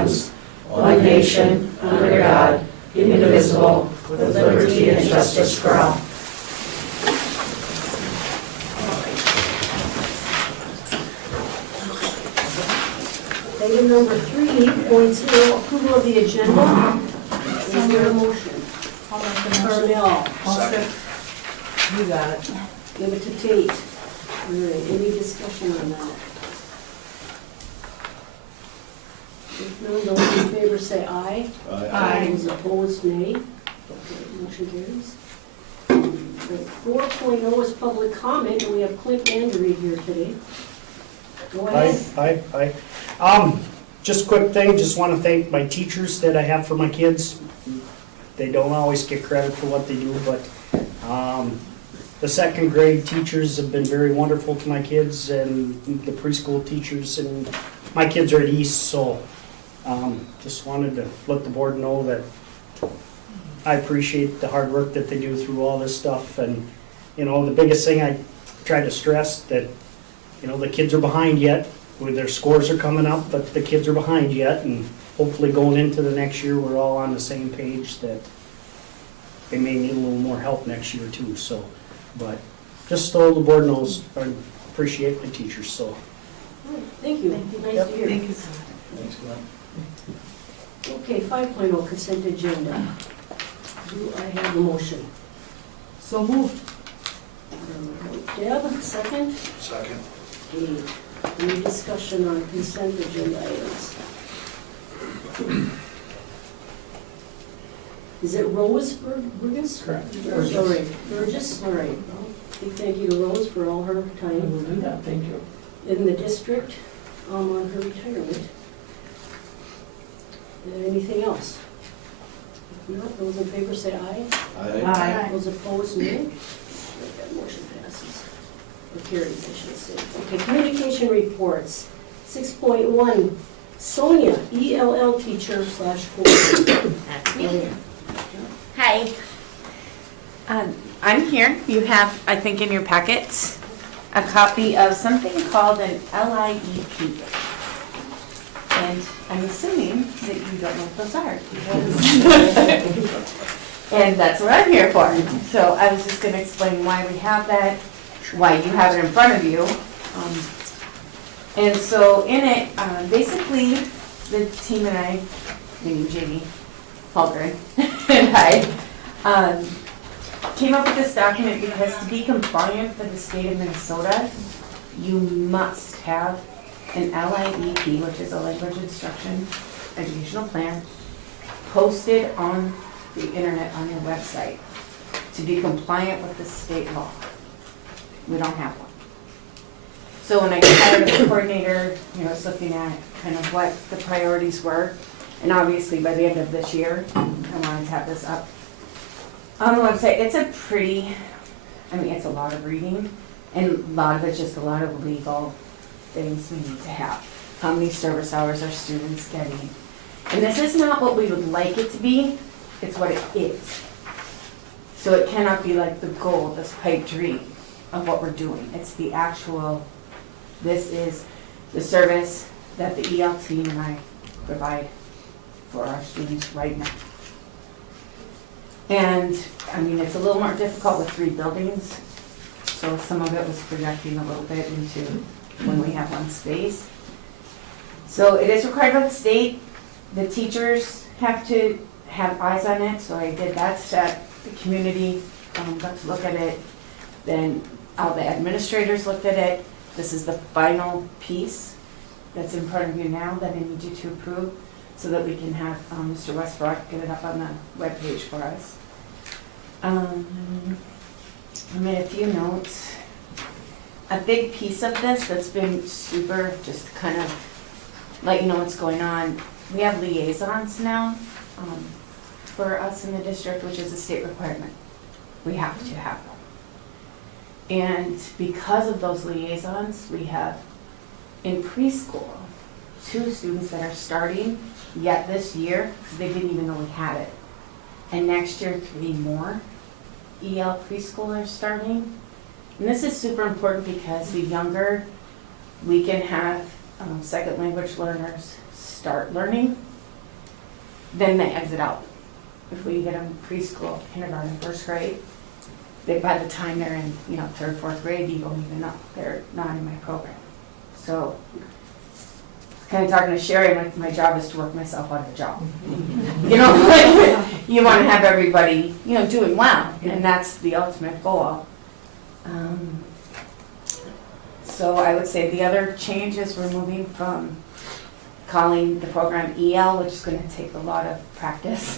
freedoms, one nation, under God, indivisible, with liberty and justice for all. Item number 3.0, approval of the agenda. Is there a motion? I'll make the motion. Carmel, Second. You got it. give it to Tate. All right, any discussion on that? If none, those in favor say aye. Aye. Those opposed, nay. Okay, motion carries. Right, 4.0 is public comment, and we have Clint Mandery here today. Go ahead. Hi. Just quick thing, just want to thank my teachers that I have for my kids. They don't always get credit for what they do, but the second grade teachers have been very wonderful to my kids, and the preschool teachers, and my kids are at East, so just wanted to let the board know that I appreciate the hard work that they do through all this stuff. And you know, the biggest thing I try to stress that, you know, the kids are behind yet. Their scores are coming up, but the kids are behind yet, and hopefully going into the next year, we're all on the same page that they may need a little more help next year too. So, but just so the board knows, I appreciate the teachers. So, All right, thank you. Nice to hear. Thank you. Thanks, Glenn. Okay, 5.0 consent agenda. Do I have a motion? So moved. Deb, second? Second. Dave. Any discussion on consent agenda items? Is it Rose Burgess? Correct. Sorry, Burgess, all right. Well, big thank you to Rose for all her time Yeah, thank you. in the district on her retirement. Anything else? If not, those in favor say aye. Aye. Those opposed, nay. That motion passes. Or carries, I should say. Okay, communication reports. 6.1, Sonia, ELL teacher / coordinator. That's me. Hi. I'm here. You have, I think, in your packets, a copy of something called an LIEP. And I'm assuming that you don't know what those are. And that's what I'm here for. So I was just going to explain why we have that, why you have it in front of you. And so in it, basically, the team and I, meaning Jamie Falgren and I, came up with this document because to be compliant for the state of Minnesota, you must have an LIEP, which is a language instruction educational plan, posted on the internet on your website to be compliant with the state law. We don't have one. So when I got hired as a coordinator, you know, I was looking at kind of what the priorities were. And obviously by the end of this year, I wanted to have this up on the website. It's a pretty, I mean, it's a lot of reading, and a lot of it's just a lot of legal things we need to have. How many service hours are students getting? And this is not what we would like it to be, it's what it is. So it cannot be like the goal, this pipe dream of what we're doing. It's the actual, this is the service that the EL team and I provide for our students right now. And, I mean, it's a little more difficult with 3 buildings, so some of it was projecting a little bit into when we have one space. So it is required by the state. The teachers have to have eyes on it, so I did that step. The community got to look at it. Then all the administrators looked at it. This is the final piece that's in front of you now that I need you to approve so that we can have Mr. Westbrook get it up on the webpage for us. I made a few notes. A big piece of this that's been super, just kind of let you know what's going on. We have liaisons now for us in the district, which is a state requirement. We have to have them. And because of those liaisons, we have in preschool 2 students that are starting yet this year, because they didn't even know we had it. And next year, 3 more EL preschoolers starting. And this is super important because the younger we can have second language learners start learning, then they exit out. If we get them preschool, kindergarten, first grade, by the time they're in, third, fourth grade, you don't even know, they're not in my program. So, kind of talking to Sherry, my job is to work myself out of a job. You want to have everybody, doing well, and that's the ultimate goal. So I would say the other changes, we're moving from calling the program EL, which is going to take a lot of practice,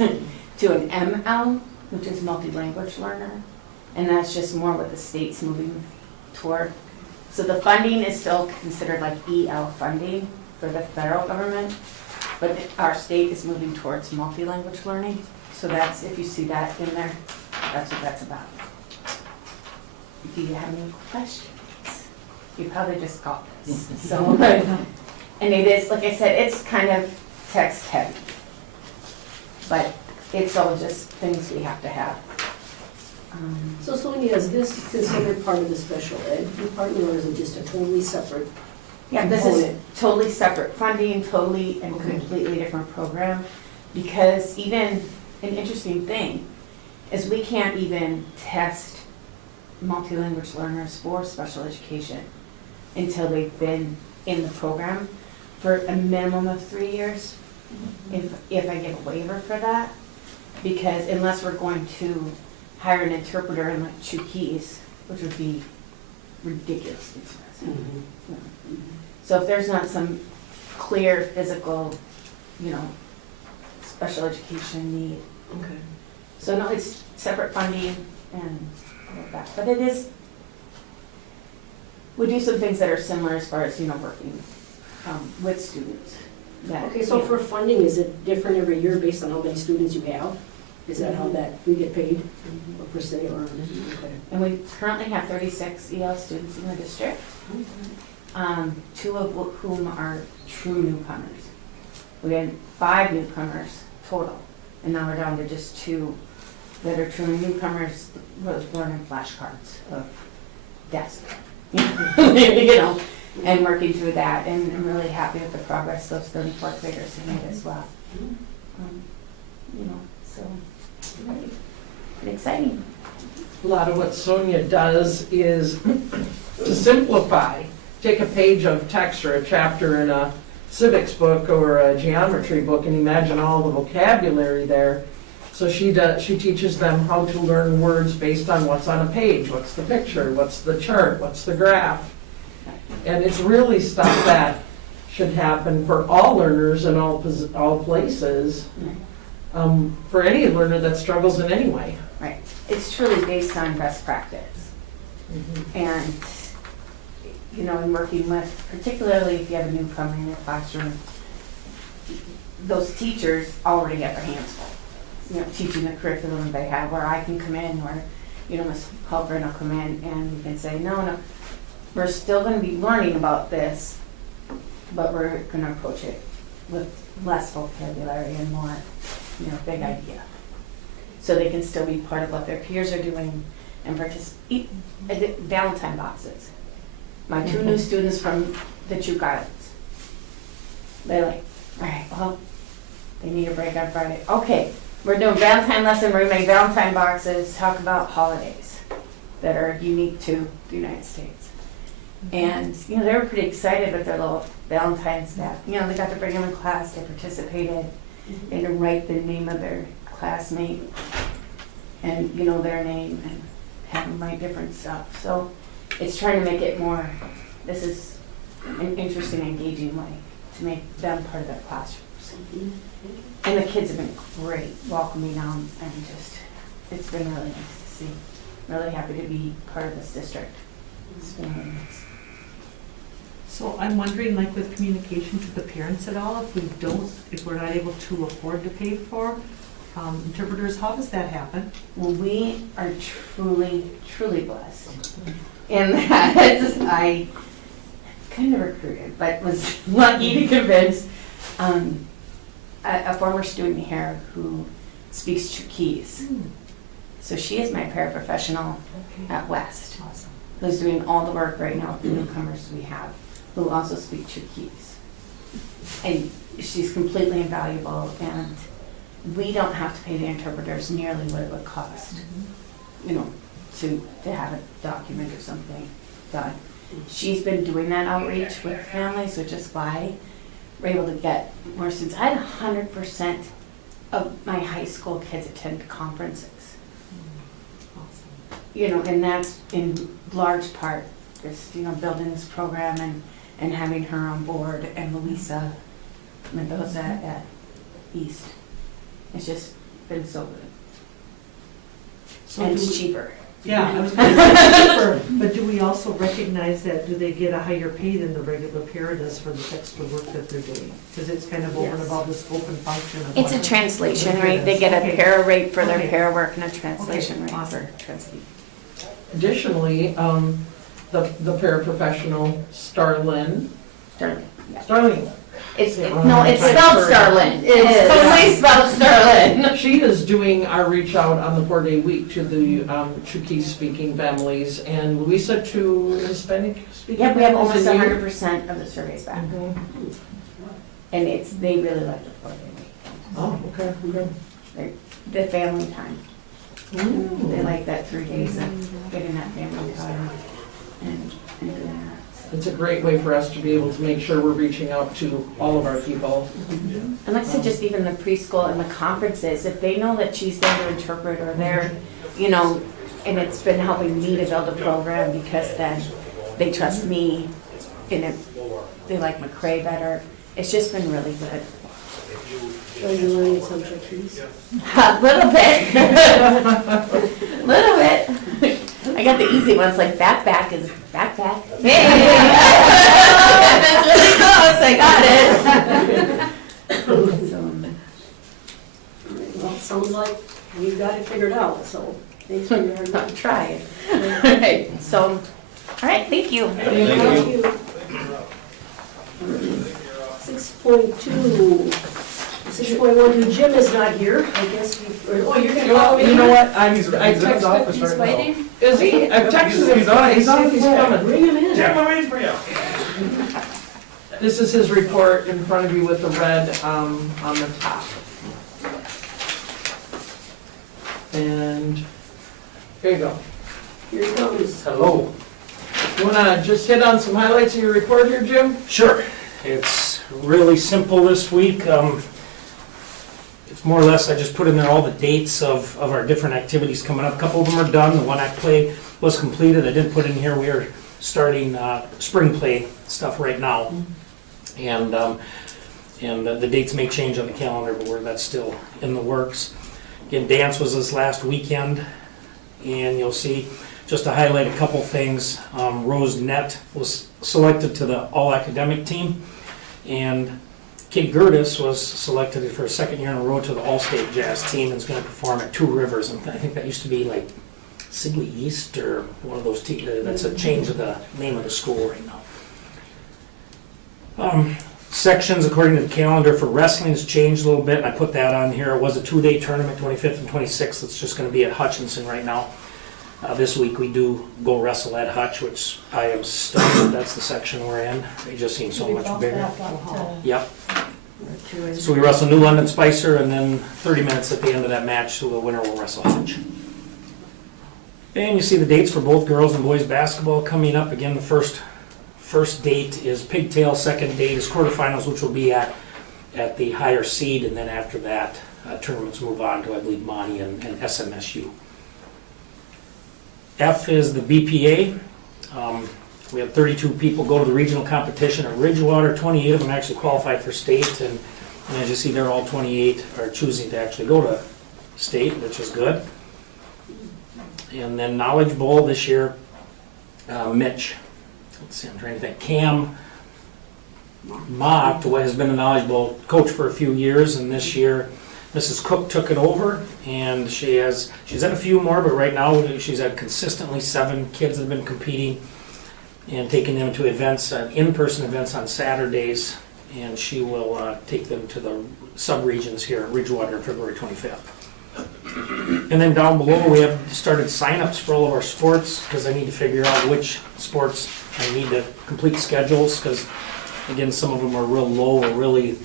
to an ML, which is multi-language learner. And that's just more what the state's moving toward. So the funding is still considered like EL funding for the federal government, but our state is moving towards multi-language learning. So that's, if you see that in there, that's what that's about. Do you have any questions? You probably just got this. So, and it is, like I said, it's kind of text heavy, but it's all just things we have to have. So Sonia, is this considered part of the special ed department, or is it just a totally separate? Yeah, this is component? totally separate funding, totally and completely different program, because even an interesting thing is we can't even test multi-language learners for special education until they've been in the program for a minimum of 3 years, if I get a waiver for that, because unless we're going to hire an interpreter and like chew keys, which would be ridiculously expensive. So if there's not some clear physical, special education need. Okay. So no, it's separate funding and all of that. But it is, we do some things that are similar as far as, working with students. That, Okay, so for funding, is it different every year based on how many students you have? Is that how that we get paid, or per se, or? Okay. And we currently have 36 EL students in the district, 2 of whom are true newcomers. We had 5 newcomers total, and now we're down to just 2 that are true newcomers, learning flashcards of desk. And working through that, and I'm really happy with the progress those 34 graders have made as well. So pretty exciting. A lot of what Sonia does is to simplify. Take a page of text or a chapter in a civics book or a geometry book and imagine all the vocabulary there. So she teaches them how to learn words based on what's on a page, what's the picture, what's the chart, what's the graph. And it's really stuff that should happen for all learners in all places, for any learner that struggles in any way. Right. It's truly based on best practice. And, in working with, particularly if you have a newcomer in your classroom, those teachers already have their hands full, teaching the curriculum they have, where I can come in, or, Ms. Halpern will come in and we can say, no, we're still going to be learning about this, but we're going to approach it with less vocabulary and more, big idea. So they can still be part of what their peers are doing and participate. Valentine boxes. My 2 new students from the Chuuk Islands, they're like, all right, well, they need a break on Friday. Okay, we're doing Valentine lesson, we're going to make Valentine boxes, talk about holidays that are unique to the United States. And, they were pretty excited with their little Valentine stuff. They got to bring them in class, they participated, they had to write the name of their classmate and, their name, and have them write different stuff. So it's trying to make it more, this is an interesting, engaging way to make them part of their classrooms. And the kids have been great welcoming them, and it's been really nice to see. Really happy to be part of this district. It's been really nice. So I'm wondering, like with communication to the parents at all, if we're not able to afford to pay for interpreters, how does that happen? Well, we are truly, truly blessed. And that I kind of recruited, but was lucky to convince a former student here who speaks Chuukese. So she is my paraprofessional at West, who's doing all the work right now with the newcomers we have, who also speak Chuukese. And she's completely invaluable, and we don't have to pay the interpreters nearly what it would cost, you know, to have a document or something done. She's been doing that outreach with families, which is why we're able to get more students. I had 100% of my high school kids attend conferences. You know, and that's in large part just, you know, building this program and having her on board, and Louisa Mendoza at East. It's just been so good. So And do it's we- cheaper. Yeah, I was gonna say cheaper, but do we also recognize that, do they get a higher pay than the regular para does for this extra work that they're doing? Because it's kind of over and Yes. above the scope and function of It's a what- translation what it rate. They is. get a Okay. para rate for their Okay. para work and a translation Okay, rate awesome. for translate. Additionally, the paraprofessional Starlyn, Sterling. Yeah. Starling, It's, Yeah. no, it's spelled Sterling. It's is. totally spelled Sterling. she is doing our reach out on the 4-day week to the Chuukese speaking families, and Louisa to Hispanic speaking Yep, we have families. almost and you? 100% of the surveys back. Mhm. And they really like the 4-day week. Oh, okay, good. The family time. Mm. They like that 3 days of getting that family time and doing that. It's a great way for us to be able to make sure we're reaching out to all of our people. And like I said, just even the preschool and the conferences, if they know that she's there to interpret or there, you know, and it's been helping me to build a program because then they trust me and they like McCrae better. It's just been really good. Are you learning some trickies? A little bit. Little bit. I got the easy ones like backpack is backpack. Hey! That's really close. I got it. So, Well, it sounds like you've got it figured out, so thanks for your hard work. I'm trying. All right. So, all right. Thank you. Thank you. 6.2. 6.1, Jim is not here, I guess oh, you're gonna call me? You know what, I He's in his texted, office right now. waiting. is he? I texted him, He's on- today, he's on see if his he's way. coming. Bring him in. Jim, I'm waiting for you. This is his report in front of you with the red on the top. And here you go. Here he comes. Hello. You wanna just hit on some highlights of your report here, Jim? Sure. It's really simple this week. It's more or less, I just put in there all the dates of our different activities coming up. A couple of them are done. The one act play was completed. I didn't put in here, we are starting spring play stuff right now. And the dates may change on the calendar, but that's still in the works. Again, dance was this last weekend, and you'll see, just to highlight a couple things, Rose Nett was selected to the all-academic team, and Kate Gertis was selected for a second year in a row to the all-state jazz team, and is going to perform at Two Rivers, and I think that used to be like Sigley East or one of those teams. That's a change of the name of the school right now. Sections according to the calendar for wrestling has changed a little bit, and I put that on here. It was a 2-day tournament, 25th and 26th. It's just going to be at Hutchinson right now. This week we do go wrestle at Hutch, which I am stunned. That's the section we're in. They just seem so much bigger. Yep. So we wrestle New London Spicer, and then 30 minutes at the end of that match, so the winner will wrestle Hutch. And you see the dates for both girls and boys basketball coming up. Again, the first date is Pigtail, second date is quarterfinals, which will be at the higher seed, and then after that, tournaments move on to, I believe, Monty and SMSU. F is the BPA. We had 32 people go to the regional competition at Ridgewater. 28 of them actually qualified for state, and as you see there, all 28 are choosing to actually go to state, which is good. And then Knowledge Bowl this year, Mitch. Let's see, I'm trying to think. Cam Mott, who has been a Knowledge Bowl coach for a few years, and this year Mrs. Cook took it over, and she's had a few more, but right now she's had consistently 7 kids that have been competing and taking them to events, in-person events on Saturdays, and she will take them to the sub-regions here at Ridgewater on February 25th. And then down below, we have started sign-ups for all of our sports, because I need to figure out which sports I need to complete schedules, because again, some of them are real low or really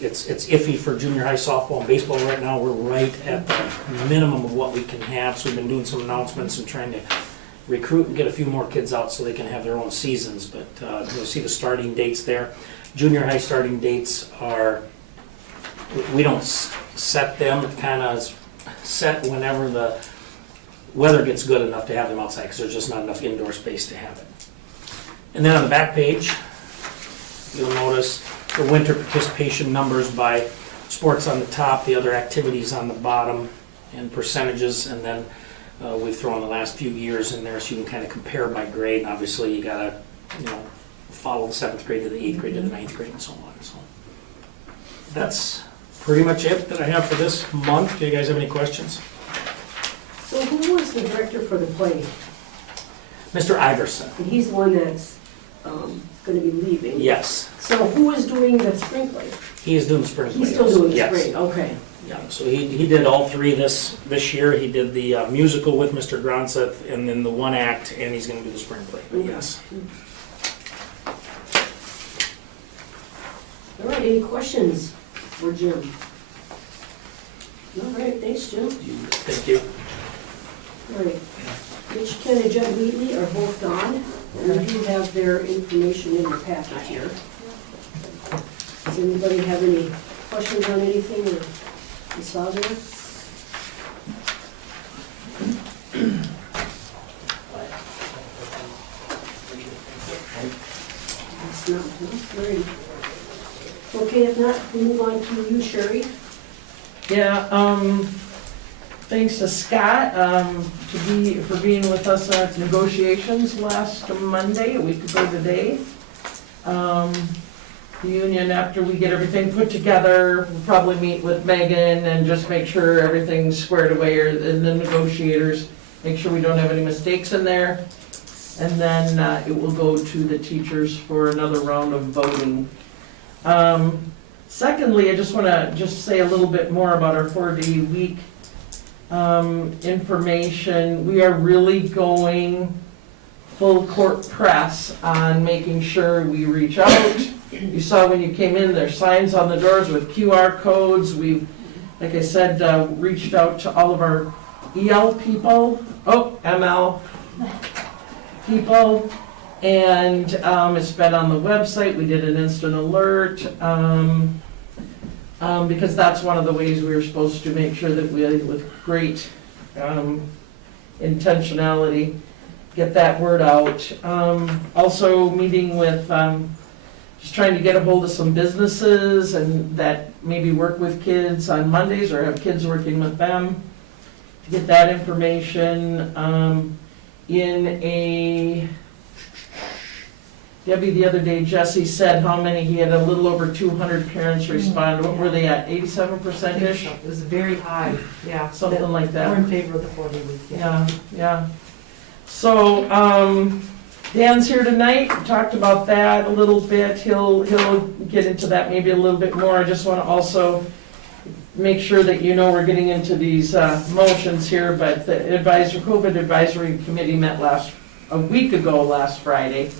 it's iffy for junior high softball and baseball right now. We're right at the minimum of what we can have, so we've been doing some announcements and trying to recruit and get a few more kids out so they can have their own seasons, but you'll see the starting dates there. Junior high starting dates are, we don't set them, it kind of set whenever the weather gets good enough to have them outside, because there's just not enough indoor space to have it. And then on the back page, you'll notice the winter participation numbers by sports on the top, the other activities on the bottom, and percentages, and then we've thrown the last few years in there so you can kind of compare by grade. And obviously, you gotta, follow the 7th grade to the 8th grade to the 9th grade and so on. So that's pretty much it that I have for this month. Do you guys have any questions? So who was the director for the play? Mr. Iverson. And he's the one that's gonna be leaving. Yes, So who is doing the spring play? he is doing the spring He's play. still doing the Yes. spring, okay. Yeah, so he did all three this year. He did the musical with Mr. Gronseth, and then the one act, and he's gonna do the spring play, but yes. All right, any questions for Jim? All right, thanks, Jim. Thank you. All right, Mitch, Ken, and Jed Wheatley are both gone, and we do have their information in the packet here. Does anybody have any questions on anything or you saw there? It's not, no, ready. Okay, if not, we move on to you, Sherry. Yeah, thanks to Scott, for being with us at negotiations last Monday, a week ago today. The union, after we get everything put together, we'll probably meet with Megan and just make sure everything's squared away, and the negotiators, make sure we don't have any mistakes in there. And then it will go to the teachers for another round of voting. Secondly, I just want to say a little bit more about our 4-day week information. We are really going full court press on making sure we reach out. You saw when you came in, there's signs on the doors with QR codes. We've, like I said, reached out to all of our EL people, ML people, and it's been on the website. We did an instant alert, because that's one of the ways we were supposed to make sure that we, with great intentionality, get that word out. Also meeting with, just trying to get a hold of some businesses and that maybe work with kids on Mondays or have kids working with them to get that information. Debbie, the other day, Jesse said how many, he had a little over 200 parents respond. What were they at, 87%-ish? It was very high, yeah. Something like that. We're in favor of the 4-day week, yeah. Yeah. So, Dan's here tonight, we talked about that a little bit. He'll get into that maybe a little bit more. I just want to also make sure that you know we're getting into these motions here, but the COVID Advisory Committee met a week ago last Friday.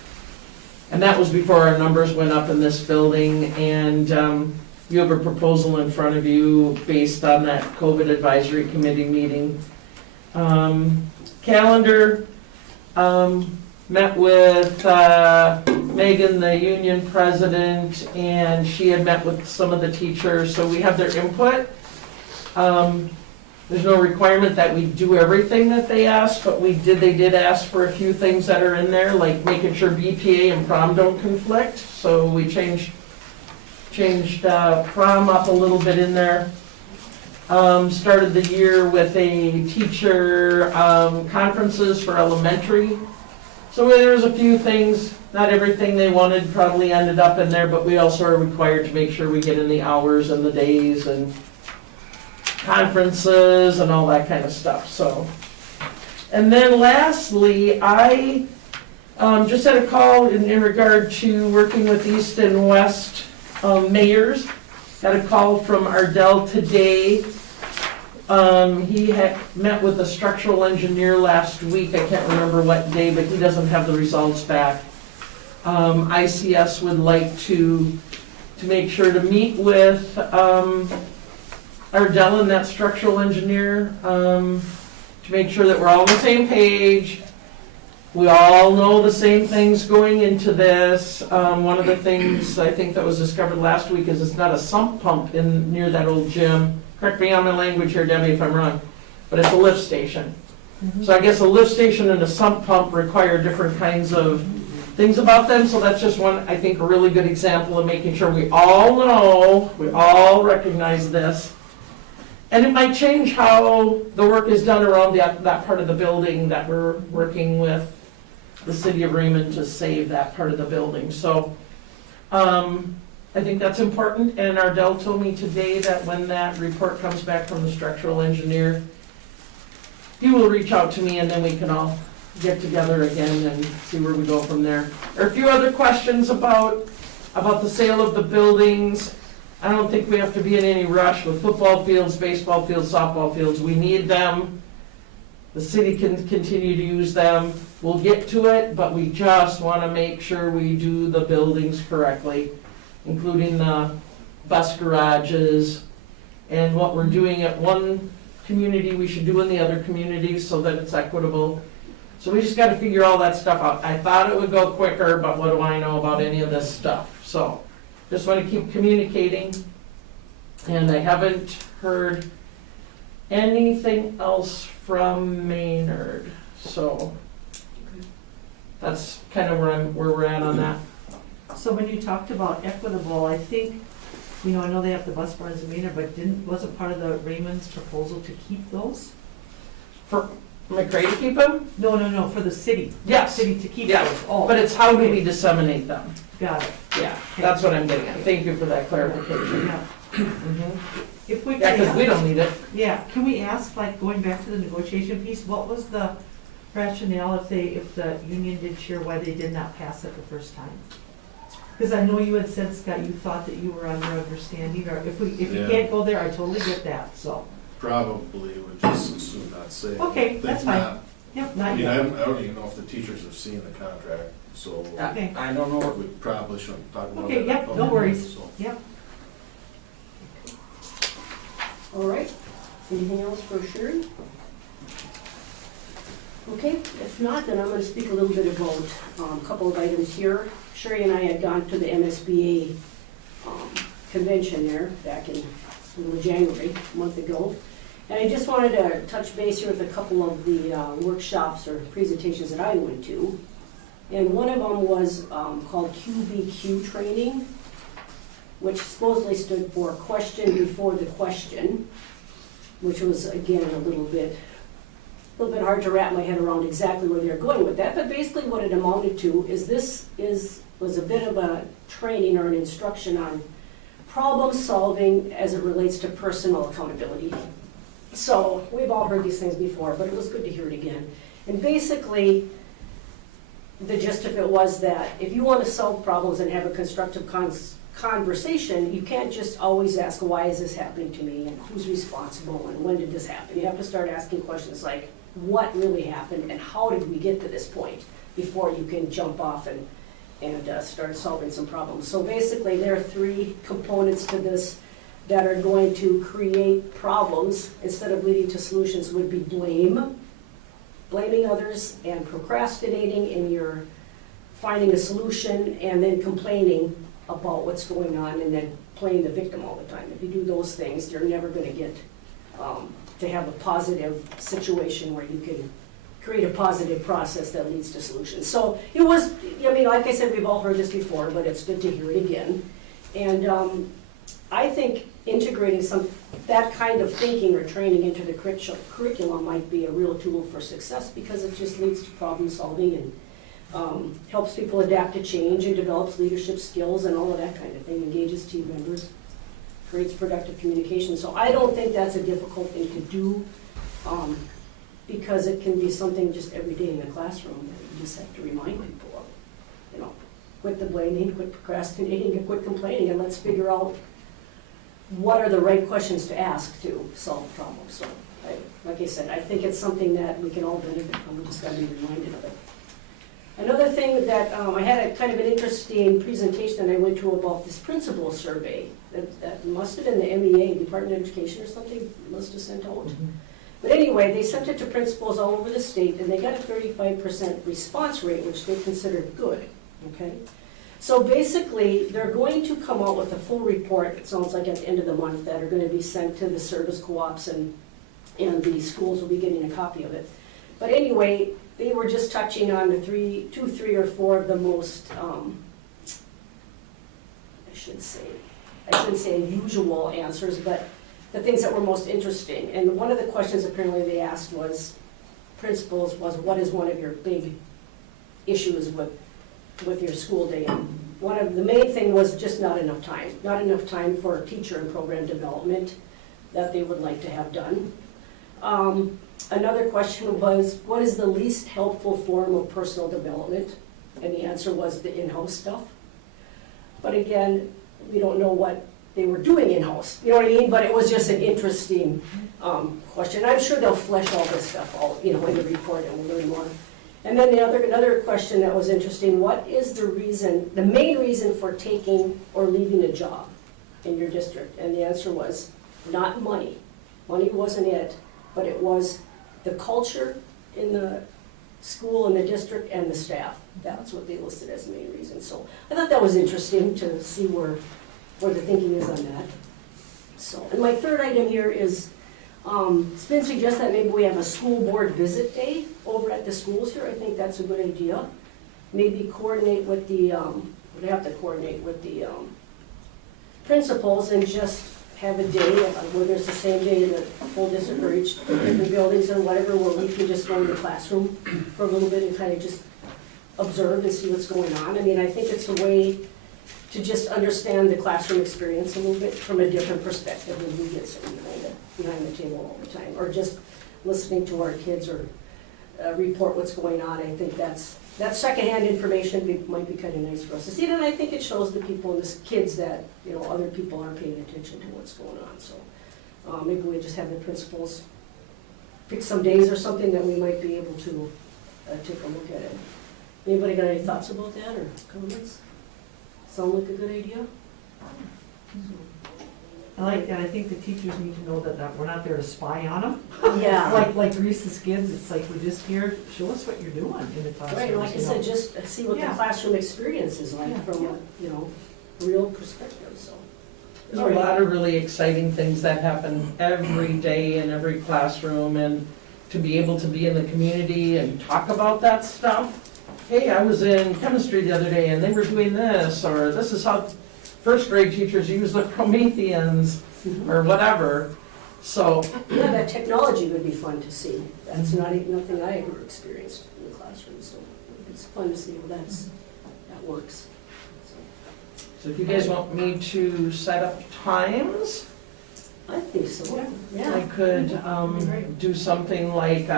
And that was before our numbers went up in this building, and you have a proposal in front of you based on that COVID Advisory Committee meeting. Calendar, met with Megan, the union president, and she had met with some of the teachers, so we have their input. There's no requirement that we do everything that they asked, but they did ask for a few things that are in there, like making sure BPA and prom don't conflict, so we changed prom up a little bit in there. Started the year with a teacher conferences for elementary. So there's a few things, not everything they wanted probably ended up in there, but we also are required to make sure we get in the hours and the days and conferences and all that kind of stuff, so. And then lastly, I just had a call in regard to working with East and West mayors. Got a call from Ardell today. He had met with a structural engineer last week, I can't remember what day, but he doesn't have the results back. ICS would like to to make sure to meet with Ardell and that structural engineer, to make sure that we're all on the same page. We all know the same things going into this. One of the things I think that was discovered last week is it's not a sump pump in near that old gym. Correct me on my language here, Debbie, if I'm wrong, but it's a lift station. So I guess a lift station and a sump pump require different kinds of things about them, so that's just one, I think, a really good example of making sure we all know, we all recognize this. And it might change how the work is done around that part of the building that we're working with the city of Raymond to save that part of the building. So I think that's important, and Ardell told me today that when that report comes back from the structural engineer, he will reach out to me and then we can all get together again and see where we go from there. There are a few other questions about the sale of the buildings. I don't think we have to be in any rush with football fields, baseball fields, softball fields. We need them. The city can continue to use them. We'll get to it, but we just want to make sure we do the buildings correctly, including the bus garages and what we're doing at one community we should do in the other communities so that it's equitable. So we just got to figure all that stuff out. I thought it would go quicker, but what do I know about any of this stuff? So just want to keep communicating, and I haven't heard anything else from Maynard. So that's kind of where we're at on that. So when you talked about equitable, I think, you know, I know they have the bus barns in Maynard, but wasn't part of the Raymond's proposal to keep those? For McRae to keep them? No, for the city. Yes. City to keep Yeah. those. Oh, But it's how do we disseminate them? got it. Yeah, that's what I'm getting at. Thank you for that clarification. Yeah. Mhm. If we Yeah, could because we don't need it. Yeah, can we ask, like, going back to the negotiation piece, what was the rationale if the union did share why they did not pass it the first time? Because I know you had said, Scott, you thought that you were under understanding, or if you Yeah. can't go there, I totally get that, so. Probably would just as soon not say. it. Okay, They've that's fine. not- Yep, I not mean, I yet. don't even know if the teachers have seen the contract, so Okay. I don't know. we probably shouldn't talk about it. Okay, yep, no worries. So. Yep. All right, anything else for Sherry? Okay, if not, then I'm going to speak a little bit about a couple of items here. Sherry and I had gone to the MSBA convention there back in January, a month ago. And I just wanted to touch base here with a couple of the workshops or presentations that I went to. And one of them was called QBQ training, which supposedly stood for question before the question, which was, again, a little bit hard to wrap my head around exactly where they're going with that. But basically what it amounted to is was a bit of a training or an instruction on problem solving as it relates to personal accountability. So we've all heard these things before, but it was good to hear it again. And basically, the gist of it was that if you want to solve problems and have a constructive conversation, you can't just always ask, why is this happening to me, and who's responsible, and when did this happen? You have to start asking questions like, what really happened, and how did we get to this point, before you can jump off and start solving some problems. So basically, there are three components to this that are going to create problems instead of leading to solutions. Would be blaming others, and procrastinating in your finding a solution, and then complaining about what's going on, and then playing the victim all the time. If you do those things, you're never going to get to have a positive situation where you can create a positive process that leads to solutions. So it was, I mean, like I said, we've all heard this before, but it's good to hear it again. And I think integrating that kind of thinking or training into the curriculum might be a real tool for success, because it just leads to problem solving and helps people adapt to change and develops leadership skills and all of that kind of thing, engages team members, creates productive communication. So I don't think that's a difficult thing to do, because it can be something just every day in the classroom that you just have to remind people of. You know, quit the blaming, quit procrastinating, and quit complaining, and let's figure out what are the right questions to ask to solve problems. So, like I said, I think it's something that we can all benefit from. We just got to be reminded of it. Another thing that, I had a kind of an interesting presentation that I went to about this principal survey. That must have been the MEA, Department of Education or something, must have sent out. But anyway, they sent it to principals all over the state, and they got a 35% response rate, which they considered good, okay? So basically, they're going to come out with a full report, it sounds like at the end of the month, that are gonna be sent to the service co-ops, and the schools will be getting a copy of it. But anyway, they were just touching on the two, three, or four of the most, I shouldn't say unusual answers, but the things that were most interesting. And one of the questions apparently they asked principals was, what is one of your big issues with your school day? And one of the main thing was just not enough time for teacher and program development that they would like to have done. Another question was, what is the least helpful form of personal development? And the answer was the in-house stuff. But again, we don't know what they were doing in-house, you know what I mean? But it was just an interesting question. I'm sure they'll flesh all this stuff out, in the report, and we'll learn more. And then another question that was interesting, what is the main reason for taking or leaving a job in your district? And the answer was not money. Money wasn't it, but it was the culture in the school and the district and the staff. That's what they listed as the main reason. So I thought that was interesting to see where the thinking is on that. So, and my third item here is, it's been suggested that maybe we have a school board visit day over at the schools here. I think that's a good idea. Maybe coordinate with the, we'd have to coordinate with the principals and just have a day, whether it's the same day in the full district or each different buildings or whatever, where we can just go in the classroom for a little bit and kind of just observe and see what's going on. I mean, I think it's a way to just understand the classroom experience a little bit from a different perspective than we get sitting behind the table all the time, or just listening to our kids or report what's going on. I think that secondhand information might be kind of nice for us to see, and I think it shows the people and the kids that other people are paying attention to what's going on. So maybe we just have the principals pick some days or something that we might be able to take a look at it. Anybody got any thoughts about that or comments? Sound like a good idea? I like that. I think the teachers need to know that we're not there to spy on them. Yeah. Like Reese's kids, it's like we're just here, show us what you're doing in the classroom. Right, like I said, just see what the Yeah. classroom experience is like from a, real perspective, so. There's a lot of really exciting things that happen every day in every classroom, and to be able to be in the community and talk about that stuff. Hey, I was in chemistry the other day and they were doing this, or this is how first grade teachers use the Prometheans, or whatever. So, Yeah, that technology would be fun to see. That's nothing I ever experienced in the classroom, so it's fun to see how that works. so if you guys want me to set up times, I think so, I yeah. could do something like,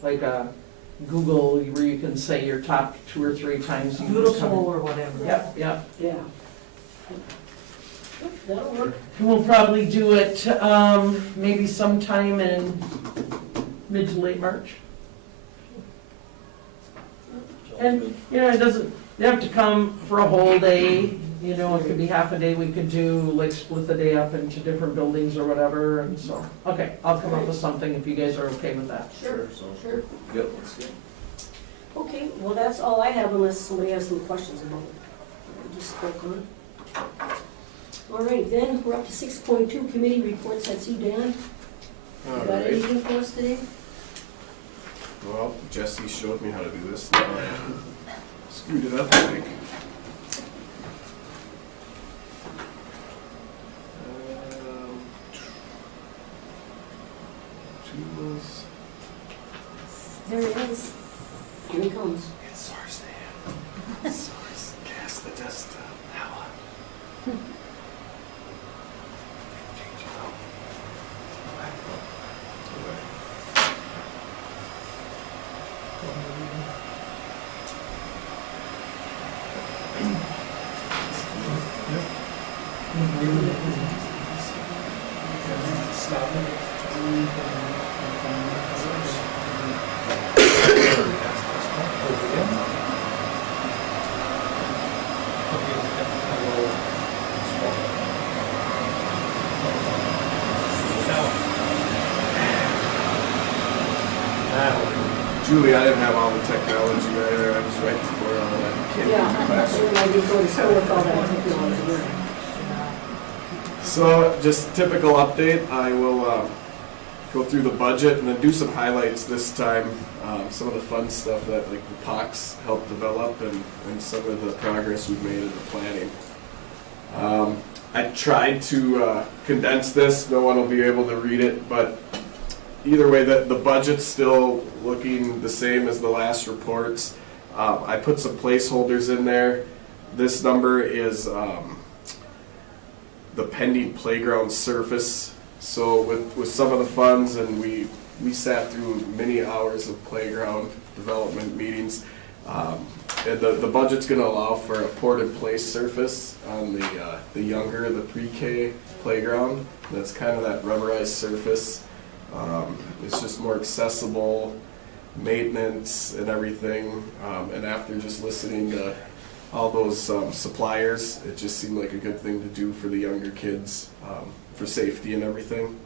like a Google, where you can say your top 2 or 3 times you Doodle come poll in. or whatever. Yep. Yeah. That'll work. And we'll probably do it maybe sometime in mid to late March. And, it doesn't, you have to come for a whole day, it could be half a day, we could do, like, split the day up into different buildings or whatever, and so, okay, I'll come up with something if you guys are okay with that. Sure, So, sure. Yep. that's good. Okay, well, that's all I have unless somebody has some questions about it. Just spoke on. All right, then, we're up to 6.2, committee reports. That's you, Dan. All Got right. anything for us today? Well, Jesse showed me how to do this. Now I screwed it up, I think. Tools. There it is. Here he comes. It's source name. Source. Cast the desktop. Now. Change it up. Okay. Julie, I didn't have all the technology either. I was right before all that came Yeah, into I classroom. did go to school with all that technology. So, just typical update. I will go through the budget and then do some highlights this time. Some of the fun stuff that like the POCs helped develop and some of the progress we've made in the planning. I tried to condense this. No one will be able to read it, but either way, the budget's still looking the same as the last reports. I put some placeholders in there. This number is the pending playground surface. So with some of the funds, and we sat through many hours of playground development meetings, and the budget's going to allow for a poured-in-place surface on the younger, the pre-K playground. That's kind of that rubberized surface. It's just more accessible, maintenance and everything. And after just listening to all those suppliers, it just seemed like a good thing to do for the younger kids, for safety and everything.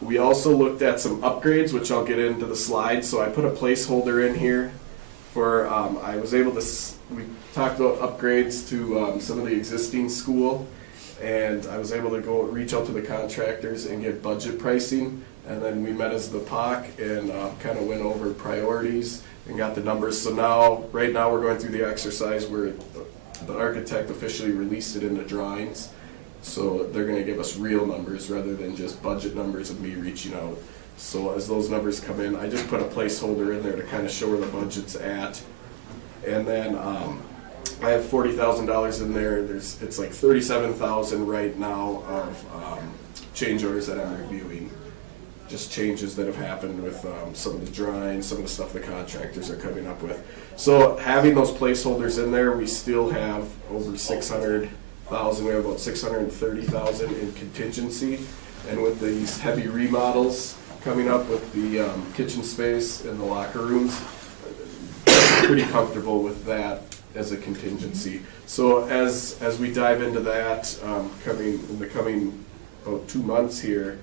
We also looked at some upgrades, which I'll get into the slides. So I put a placeholder in here for, I was able to, we talked about upgrades to some of the existing school, and I was able to go reach out to the contractors and get budget pricing. And then we met as the POC and kind of went over priorities and got the numbers. So now, right now, we're going through the exercise where the architect officially released it in the drawings. So they're going to give us real numbers rather than just budget numbers of me reaching out. So as those numbers come in, I just put a placeholder in there to kind of show where the budget's at. And then I have $40,000 in there. It's like $37,000 right now of change orders that I'm reviewing. Just changes that have happened with some of the drawings, some of the stuff the contractors are coming up with. So having those placeholders in there, we still have over 600,000. We have about 630,000 in contingency, and with these heavy remodels coming up with the kitchen space and the locker rooms, pretty comfortable with that as a contingency. So as we dive into that, in the coming about 2 months here,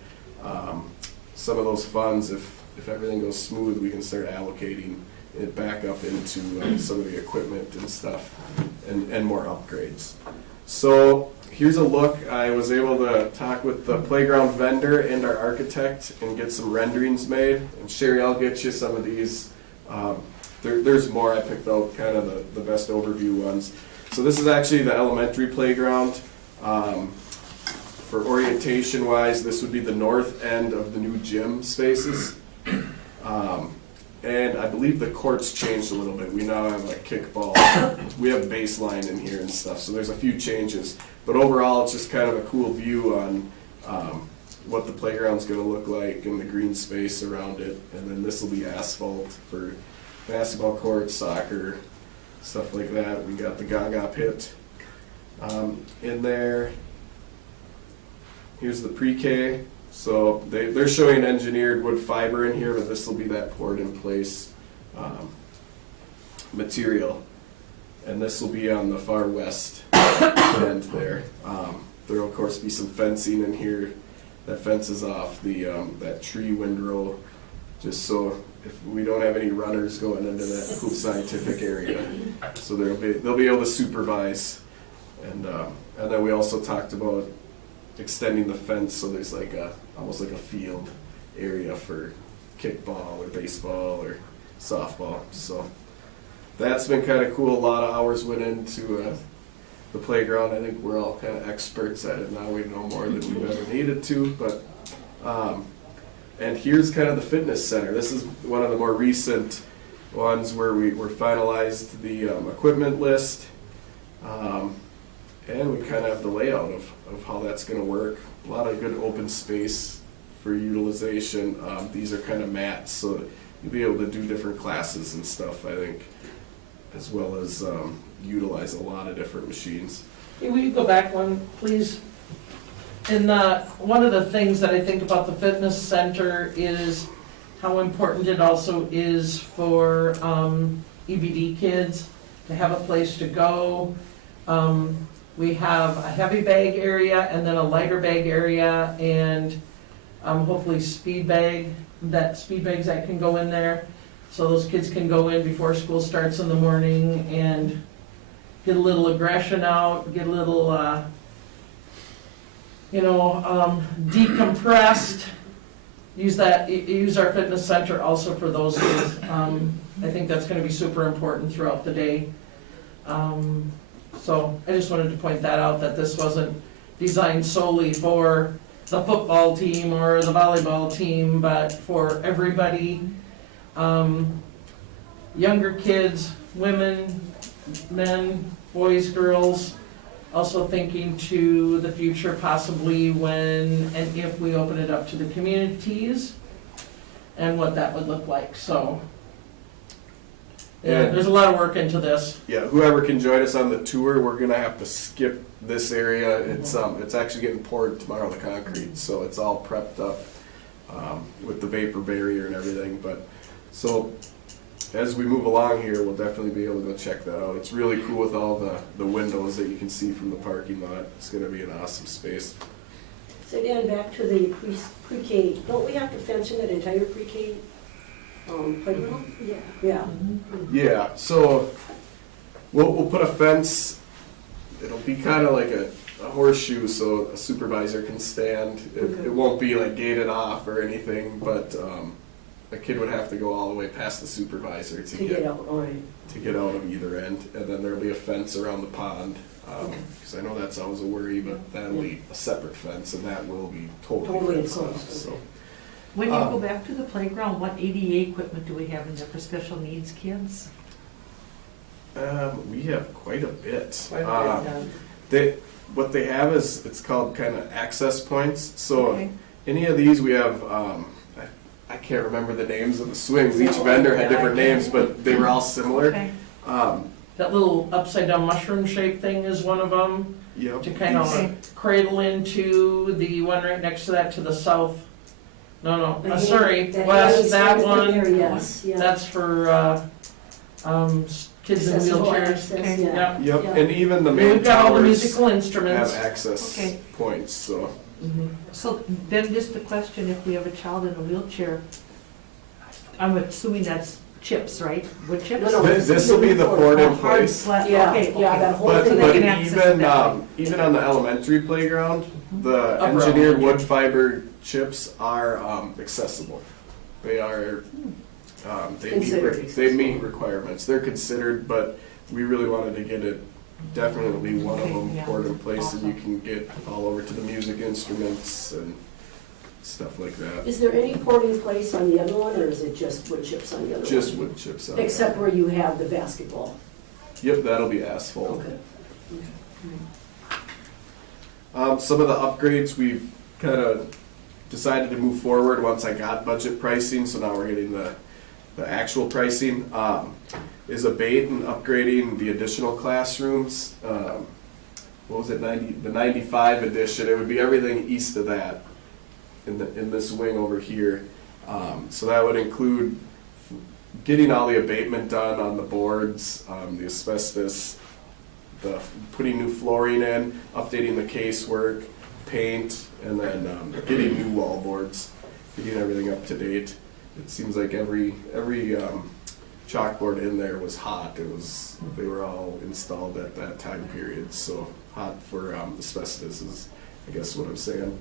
some of those funds, if everything goes smooth, we can start allocating it back up into some of the equipment and stuff, and more upgrades. So here's a look. I was able to talk with the playground vendor and our architect and get some renderings made. And Sherry, I'll get you some of these. There's more. I picked out kind of the best overview ones. So this is actually the elementary playground. For orientation wise, this would be the north end of the new gym spaces. And I believe the courts changed a little bit. We now have like kickball. We have baseline in here and stuff. So there's a few changes. But overall, it's just kind of a cool view on what the playground's going to look like and the green space around it. And then this will be asphalt for basketball courts, soccer, stuff like that. We got the Gaga pit in there. Here's the pre-K. So they're showing engineered wood fiber in here, but this will be that poured in place material. And this will be on the far west end there. There will of course be some fencing in here. That fences off the that tree windrow, just so if we don't have any runners going into that Hoop Scientific area. So they'll be able to supervise. And then we also talked about extending the fence so there's like almost like a field area for kickball or baseball or softball. So that's been kind of cool. A lot of hours went into the playground. I think we're all kind of experts at it now. We know more than we've ever needed to. But and here's kind of the fitness center. This is one of the more recent ones where we finalized the equipment list. And we kind of have the layout of how that's going to work. A lot of good open space for utilization. These are kind of mats, so you'll be able to do different classes and stuff, I think, as well as utilize a lot of different machines. Hey, will you go back one, please? And one of the things that I think about the fitness center is how important it also is for EBD kids to have a place to go. We have a heavy bag area and then a lighter bag area, and hopefully speed bags that can go in there. So those kids can go in before school starts in the morning and get a little aggression out, get a little, decompressed. Use our fitness center also for those kids. I think that's gonna be super important throughout the day. So I just wanted to point that out, that this wasn't designed solely for the football team or the volleyball team, but for everybody. Younger kids, women, men, boys, girls, also thinking to the future possibly when and if we open it up to the communities and what that would look like, so. Yeah, there's a lot of work into this. Yeah, whoever can join us on the tour, we're gonna have to skip this area. It's actually getting poured tomorrow, the concrete, so it's all prepped up with the vapor barrier and everything. But so as we move along here, we'll definitely be able to go check that out. It's really cool with all the windows that you can see from the parking lot. It's gonna be an awesome space. So Dan, back to the pre-K, don't we have to fence in that entire pre-K playground? Yeah. Yeah. Yeah, so we'll put a fence. It'll be kind of like a horseshoe, so a supervisor can stand. It won't be like gated off or anything, but a kid would have to go all the way past the supervisor to get out, all right. to get out of either end, and then there'll be a fence around the pond. Because I know that's always a worry, but that'll be a separate fence, and that will be totally fenced off. enclosed, So. When you go back to the playground, what ADA equipment do we have in there for special needs kids? We have quite a bit. Yeah. What they have is, it's called kind of access points. So Okay. any of these we have, I can't remember the names of the swings. Each vendor had different names, but they were all similar. Okay. That little upside down mushroom shaped thing is one of them, Yep. to kind of cradle into. The one right next to that to the south. No, sorry, west, that one. Yes, yeah. That's for kids in Accessible wheelchairs. access, Okay. yeah. Yep, Yeah. and even the main We've got all the towers musical have instruments. access Okay. points, so. Mhm. So then just a question, if we have a child in a wheelchair, I'm assuming that's chips, right? Wood chips? No, no. This will be the port in Hard place. flat, Yeah, okay, yeah, okay. that whole But, So thing. they but can access it that way. even on the elementary playground, the Upper engineered elementary. wood fiber chips are accessible. They are, Considered they meet requirements. They're considered, but we really wanted to get it, definitely one of Okay, them yeah. poured in place, and you Awesome. can get all over to the music instruments and stuff like that. Is there any porting place on the other one, or is it just wood chips on the other one? Just wood chips on it. Except where you have the basketball? Yep, that'll be asphalt. Okay. Some of the upgrades we've kind of decided to move forward once I got budget pricing, so now we're getting the actual pricing. Is abate and upgrading the additional classrooms. What was it, the 95 edition? It would be everything east of that in this wing over here. So that would include getting all the abatement done on the boards, the asbestos, putting new flooring in, updating the casework, paint, and then getting new wall boards, getting everything up to date. It seems like every chalkboard in there was hot. They were all installed at that time period, so hot for asbestos is, I guess, what I'm saying.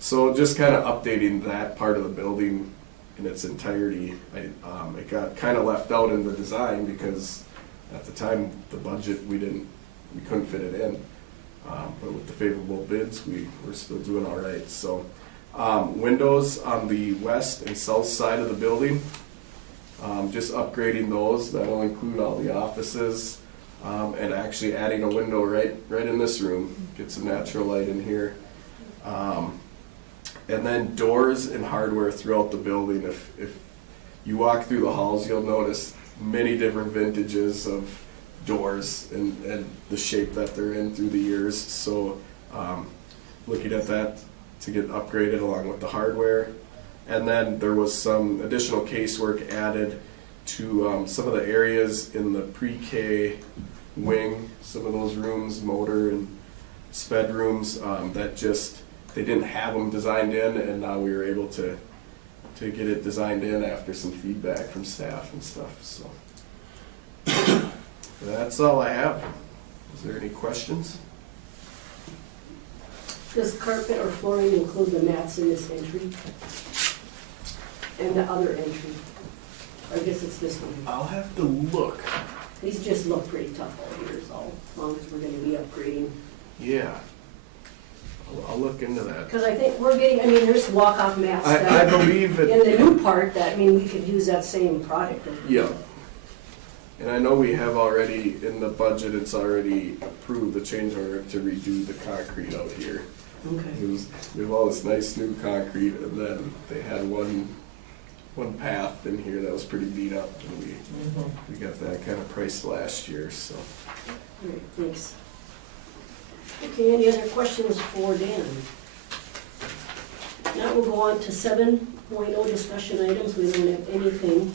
So just kind of updating that part of the building in its entirety. It got kind of left out in the design because at the time the budget we couldn't fit it in. But with the favorable bids, we're still doing all right. So windows on the west and south side of the building, just upgrading those. That'll include all the offices and actually adding a window right in this room. Get some natural light in here. And then doors and hardware throughout the building. If you walk through the halls, you'll notice many different vintages of doors and the shape that they're in through the years. So looking at that to get upgraded along with the hardware. And then there was some additional casework added to some of the areas in the pre-K wing, some of those rooms, motor and sped rooms, that just they didn't have them designed in, and now we were able to get it designed in after some feedback from staff and stuff, so. That's all I have. Is there any questions? Does carpet or flooring include the mats in this entry? And the other entry? I guess it's this one. I'll have to look. These just look pretty tough all year, so as long as we're gonna be upgrading. Yeah. I'll look into that. Because I think we're getting, I mean, there's walk-off mats I that, believe it. in the new part, that, I mean, we could use that same product. Yeah. And I know we have already, in the budget, it's already approved the change order to redo the concrete out here. Okay. We have all this nice new concrete, and then they had one path in here that was pretty beat up, and we got that kind of priced last year, so. All right, thanks. Okay, any other questions for Dan? Now we'll go on to 7.0 discussion items. We don't have anything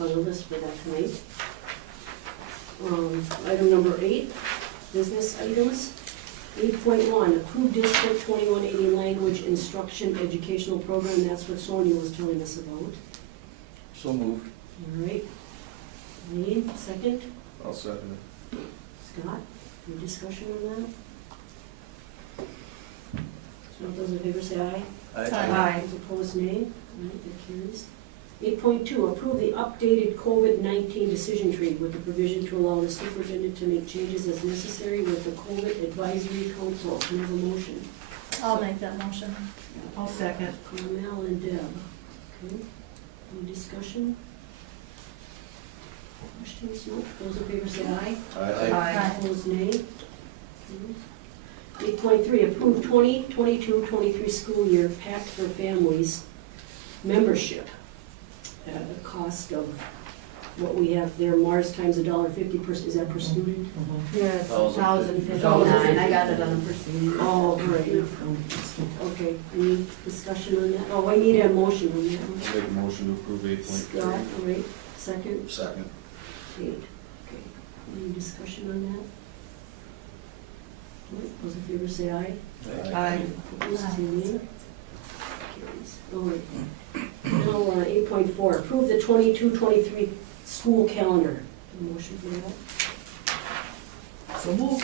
on the list for that tonight. Item number 8, business items. 8.1, approved District 2180 language instruction educational program. That's what Sonia was telling us about. So moved. All right. Lee, second. I'll second it. Scott, any discussion on that? So all those in favor say aye. Aye. Those opposed, nay. All right, that carries. 8.2, approve the updated COVID-19 decision tree with the provision to allow the superintendent to make changes as necessary with the COVID advisory council. Can I have a motion? I'll make that motion. I'll second. Carmel and Deb. Okay. Any discussion? Questions? No. Those in favor say aye. Aye. Opposed, nay. 8.3, approve 2022-23 school year Pact for Families membership at a cost of what we have there, Mars times $1.50 per, is that per student? Yeah, it's $1,059. $1,059. I got it on a percentage. Oh, great. Okay, any discussion on that? Oh, I need a motion on that one. I'll make a motion to approve Scott, 8.3. all right, second, Second. 8. Okay, any discussion on that? All right, those in favor say aye. Aye. Opposed, say nay. Carries. All right. Now, 8.4, approve the 22-23 school calendar. Any motion for that? So move.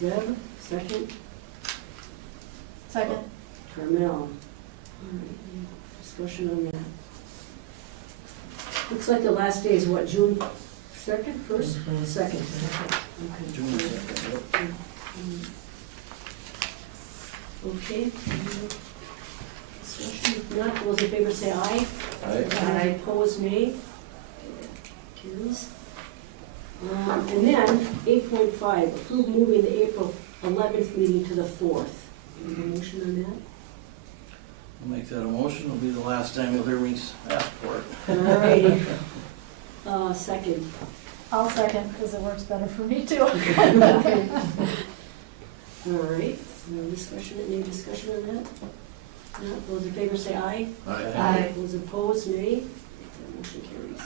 Deb, second. Second. Carmel. All right, any discussion on that? Looks like the last day is what, June 2nd, 1st? 2nd. Okay. June 2nd, yep. Okay. Discussion, if not, those in favor say aye. Aye. Opposed, nay. Carries. And then, 8.5, approve moving the April 11th meeting to the 4th. Any motion on that? I'll make that a motion. It'll be the last time you'll hear me ask for it. All righty. Second. I'll second, because it works better for me too. Okay. All right, no discussion, any discussion on that? No, those in favor say aye. Aye. Those opposed, nay. That motion carries.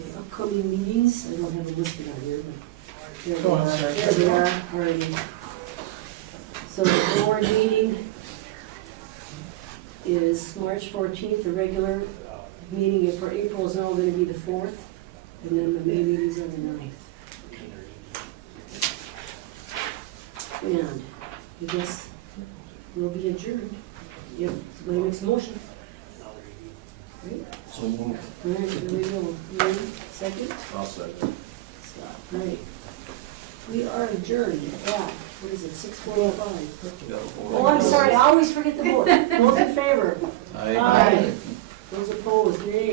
Okay, upcoming meetings, I don't have them listed on here, but there they Go on, are. sorry. There they are, already. So the board meeting is March 14th, the regular meeting for April is now going to be the 4th, and then the May meetings are the 9th. And I guess we'll be adjourned. If somebody makes a motion. Right? So moved. All right, there we go. Lynn, second? I'll second. Scott, all right. We are adjourned at, what is it, 6:45? Oh, I'm sorry, I always forget the vote. Those in favor? Aye. Those opposed, nay.